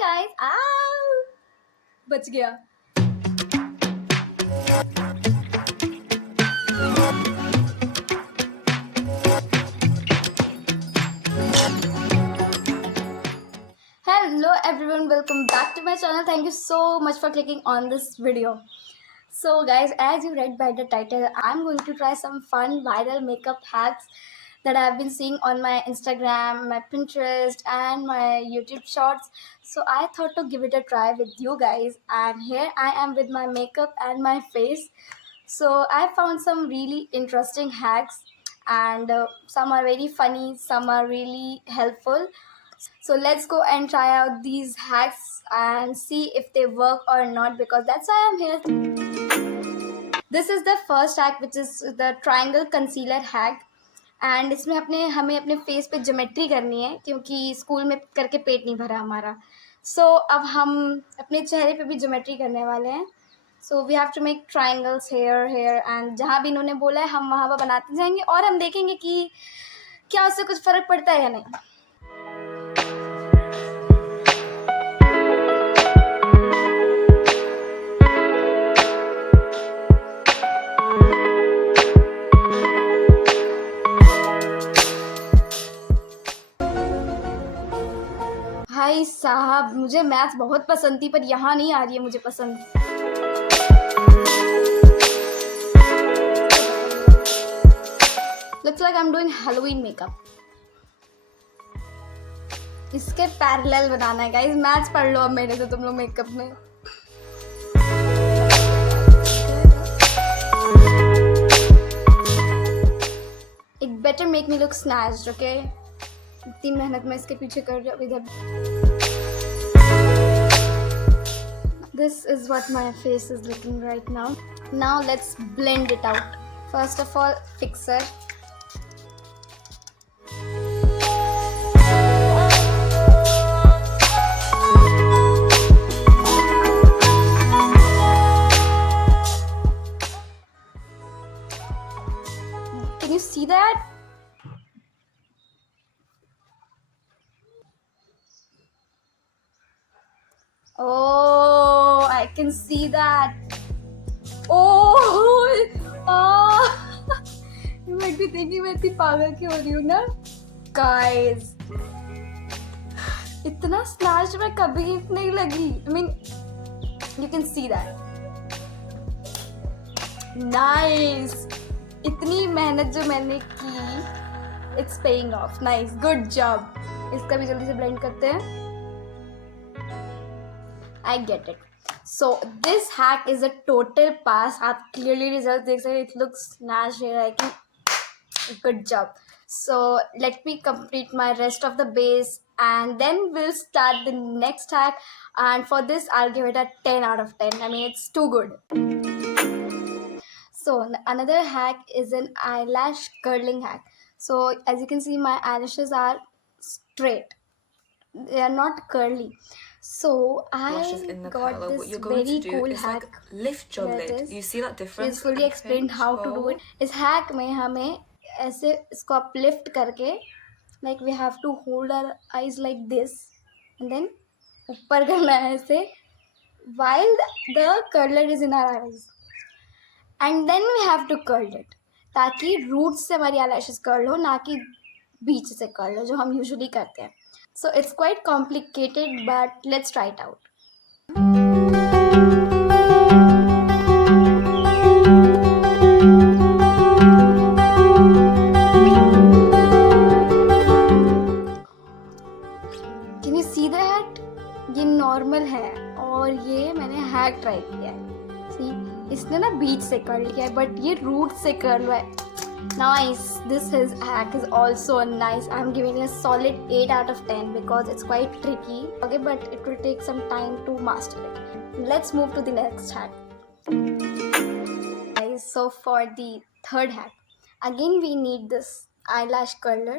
guys. बच गया. Hello everyone, welcome back to my channel. Thank you so much for clicking on this video. So guys, as you read by the title, I'm going to try some fun viral makeup hacks that I've been seeing on my Instagram, my Pinterest and my YouTube shorts. So I thought to give it a try with you guys, and here I am with my makeup and my face. So I found some really interesting hacks, and some are very funny, some are really helpful. So let's go and try out these hacks and see if they work or not, because that's why I'm here. This is the first hack, which is the triangle concealer hack. And इसमें हमें अपने face पे geometry करनी है, क्योंकि school में करके पेट नहीं भरा हमारा. सो अब हम अपने चेहरे पे भी ज्योमेट्री करने वाले हैं. So we have to make triangles here and जहाँ भी इन्होंने बोला है हम वहाँ पर बनाते जाएंगे, और हम देखेंगे कि क्या उससे कुछ फ़र्क पड़ता है या नहीं. भाई साहब, मुझे मैथ्स बहुत पसंद थी, पर यहाँ नहीं आ रही है मुझे पसंद. Looks like I'm doing Halloween makeup. इसके पैरेलल बनाना है गाइस. मैथ्स पढ़ लो अब मेरे से तुम लोग मेकअप में. It better make me look snatched, okay? इतनी मेहनत मैं इसके पीछे कर रही हूँ इधर. This is what my face is looking right now. Now let's blend it out. First of all, fixer. Can you see that? Oh, I can see that. Oh, you might be thinking मैं इतनी पागल क्यों हो रही हूँ ना? Guys, इतना snatched मैं कभी नहीं लगी. I mean, you can see that. Nice. इतनी मेहनत जो मैंने की, it's paying off. Nice, good job. इसका भी जल्दी से blend करते हैं. I get it. So this hack is a total pass. आप clearly results देख सकते हैं. It looks snatched here. I can. Good job. So let me complete my rest of the base, and then we'll start the next hack. And for this, I'll give it a 10 out of 10. I mean, it's too good. So another hack is an eyelash curling hack. So as you can see, my eyelashes are straight. They are not curly. So I got this very cool hack. Like lift your lid. You see that difference? It's fully explained how to do it. इस hack में हमें ऐसे इसको uplift करके, like we have to hold our eyes like this, and then ऊपर करना है ऐसे, while the curler is in our eyes, and then we have to curl it, ताकि roots से हमारी eyelashes curl हो, ना कि बीच से curl हो जो हम usually करते हैं. So it's quite complicated, but let's try it out. Can you see that? ये normal है और ये मैंने hack try किया है. See, इसने ना बीच से curl किया है, but ये root से curl हुआ है. Nice. This hack is also nice. I'm giving it a solid 8 out of 10 because it's quite tricky. Okay, but it will take some time to master it. Let's move to the next hack. Guys, so for the third hack, again we need this eyelash curler,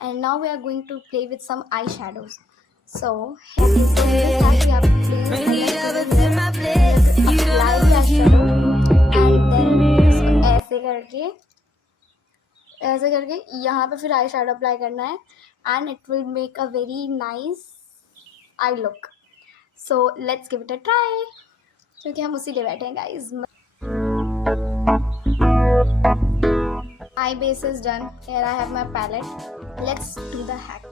and now we are going to play with some eyeshadows. So here is this hack. We have to play eyeshadow, and then ऐसे करके यहाँ पे फिर eye shadow apply करना है, and it will make a very nice I look. So let's give it a try. क्योंकि हम उसी लिए बैठे हैं guys. My base is done. Here I have my palette. Let's do the hack.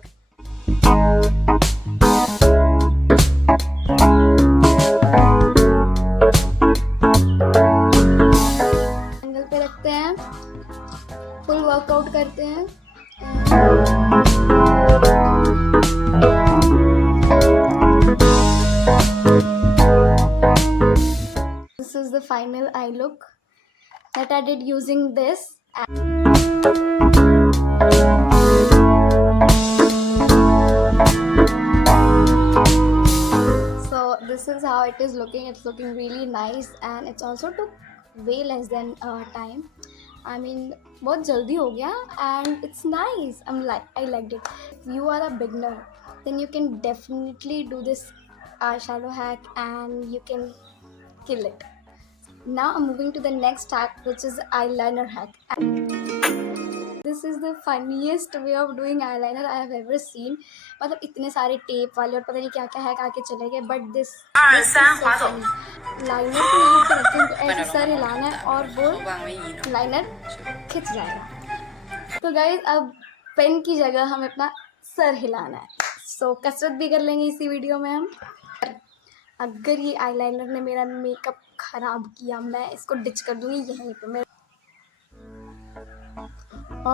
Angle पे रखते हैं, फुल वर्कआउट करते हैं. This is the final eye look that I did using this. So this is how it is looking. It's looking really nice and it's also took way less than time. I mean, बहुत जल्दी हो गया and it's nice. I liked it. If you are a beginner, then you can definitely do this eyeshadow hack and you can kill it. Now I'm moving to the next hack, which is eyeliner hack. This is the funniest way of doing eyeliner I have ever seen. मतलब इतने सारे tape वाले और पता नहीं क्या क्या hack आके चले गए, but this लाइनर को यहाँ पे रखें तो ऐसे सर हिलाना है और वो लाइनर खिंच जाएगा. तो गाइज अब पेन की जगह हमें अपना सर हिलाना है. सो कसरत भी कर लेंगे इसी वीडियो में हम. अगर ये आईलाइनर ने मेरा मेकअप खराब किया, मैं इसको डिच कर दूंगी यहीं पे. मैं so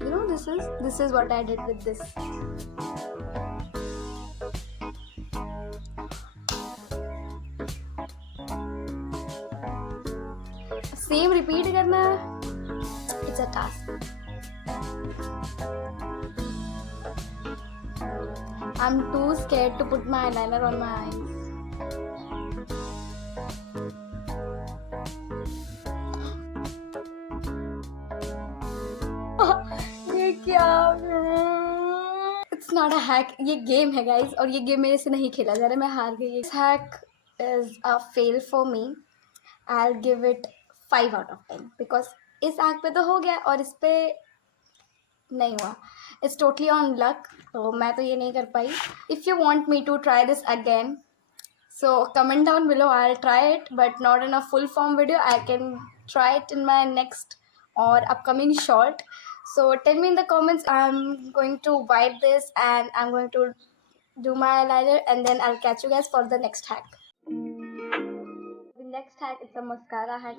you know this is what I did with this. Same repeat करना है. It's a task. I'm too scared to put my eyeliner on my eyes. ये क्या? It's not a hack. ये गेम है guys और ये game मेरे से नहीं खेला जा रहा है. मैं हार गई. This hack is a fail for me. I'll give it 5 out of 10 because इस hack पे तो हो गया और इस पे नहीं हुआ. It's totally on luck. तो मैं तो ये नहीं कर पाई. If you want me to try this again, so comment down below. I'll try it, but not in a full form video. I can try it in my next or upcoming short. So tell me in the comments. I'm going to wipe this and I'm going to do my eyeliner and then I'll catch you guys for the next hack. The next hack is a mascara hack.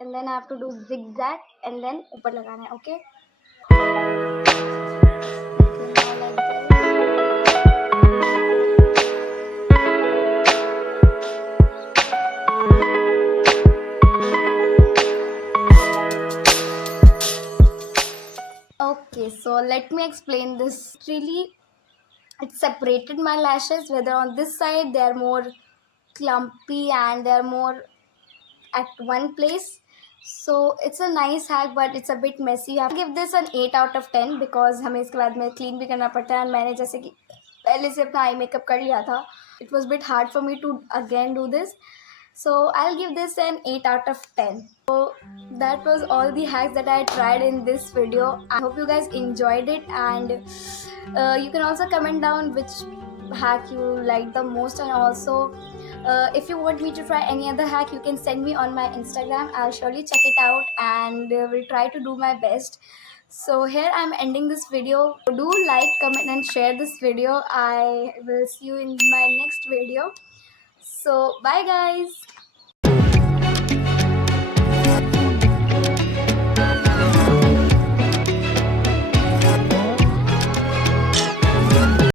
And then I have to do zigzag and then ऊपर लगाना है. Okay. Okay, so let me explain this. Really, it separated my lashes. Whether on this side they are more clumpy and they are more at one place. So it's a nice hack, but it's a bit messy. I have to give this an 8 out of 10 because हमें इसके बाद में clean भी करना पड़ता है. और मैंने जैसे कि पहले से अपना आई मेकअप कर लिया था. It was a bit hard for me to again do this. So I'll give this an 8 out of 10. So that was all the hacks that I tried in this video. I hope you guys enjoyed it and you can also comment down which hack you liked the most, and also if you want me to try any other hack you can send me on my Instagram. I'll surely check it out and will try to do my best. So here I'm ending this video. Do like, comment and share this video. I will see you in my next video. So bye guys.